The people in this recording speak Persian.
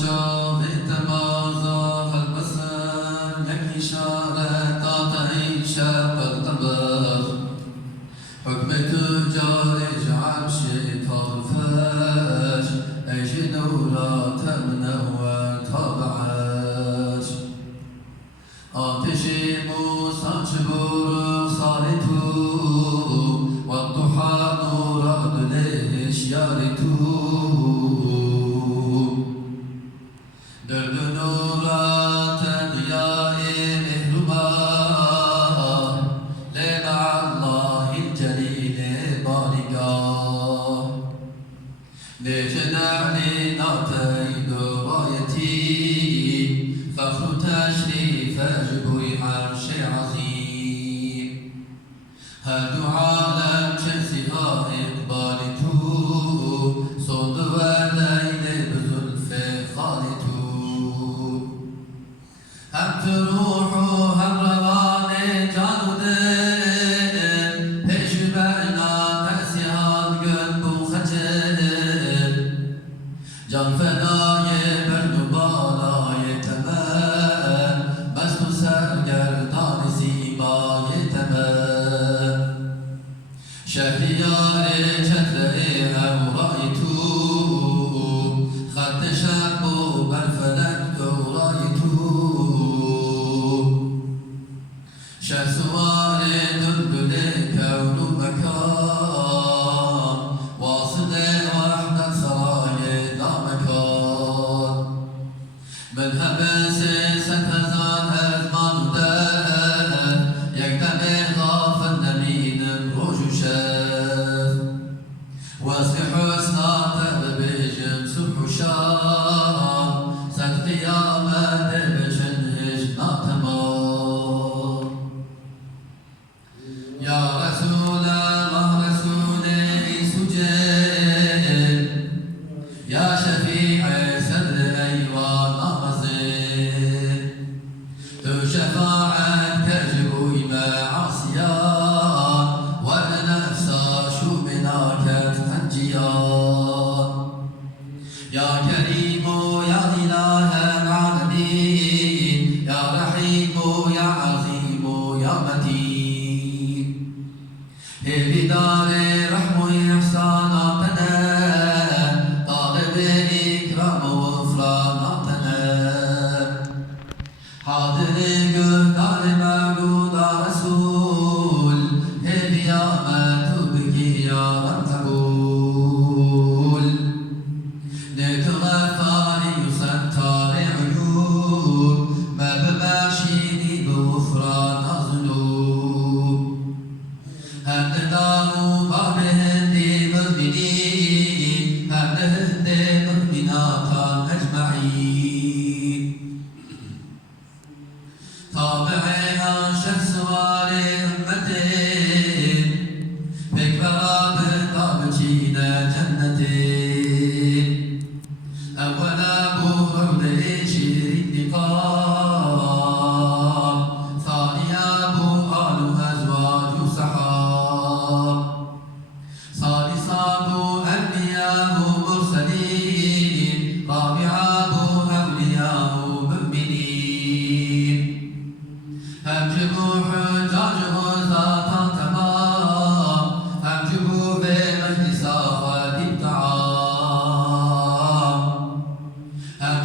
شاه تمازا البصر یک اشاره تا تعیش بغتبر حکم تو جارج عرش طرفش ایش دولات منور طبعش آتش موسى چبور صار تو والضحى نوران ليش يار تو درد نورات ضياء مهربان لمع الله الجليل بارقا لجنان نعتيد رايتي فخر تشريف جبوي عرش عظيم هر عالم شمسها إقبال تو صد والليل بزلف خالتو هم تروح هم روان جان و دل پیش برنا تأسیان قلب و خجل جان فدای برد و بالای تمن مست و سرگردان زیبای تمن شهریار چتر هورای تو خط شب و بر فلک دورای تو شهسوار دلدل کون و مکان واصل وحدت سرای لامکان من حبس صد هزار ازمان و در یک دم غافل نمینم روش و شب واسه حسنات ببیجم صبح و شام صد قیامت بچنهش ناتمام یا رسول الله رسول سجل یا شفیع صدر ایوان نازل تو شفاعت کجبوی معاصیان ونفسا شو مناكت هنجيان يا كريم يا إله العالمين يا رحيم يا عظيم يا متين بدار رحم إحساناتنا طالب إكرام وغفراناتنا حاضر قدر موجود رسول القيامة بكي يا رب تقول نتغفر يستر عيوب ما بمشيني بغفران ذنوب هم نداروا بابهم دي مؤمنين هم نهد مؤمنات أجمعين طابعها شهسوار أمتين بكبرى بالطابجين جنتين أولا بورد شير النقاب ثانيا بؤال أزواج سحاب ثالثا أنبياء مرسلين رابعا أولياء مؤمنين هم جبوا حجاجه ذاتا تمام هم جبوا بمجلسا والابتعام هم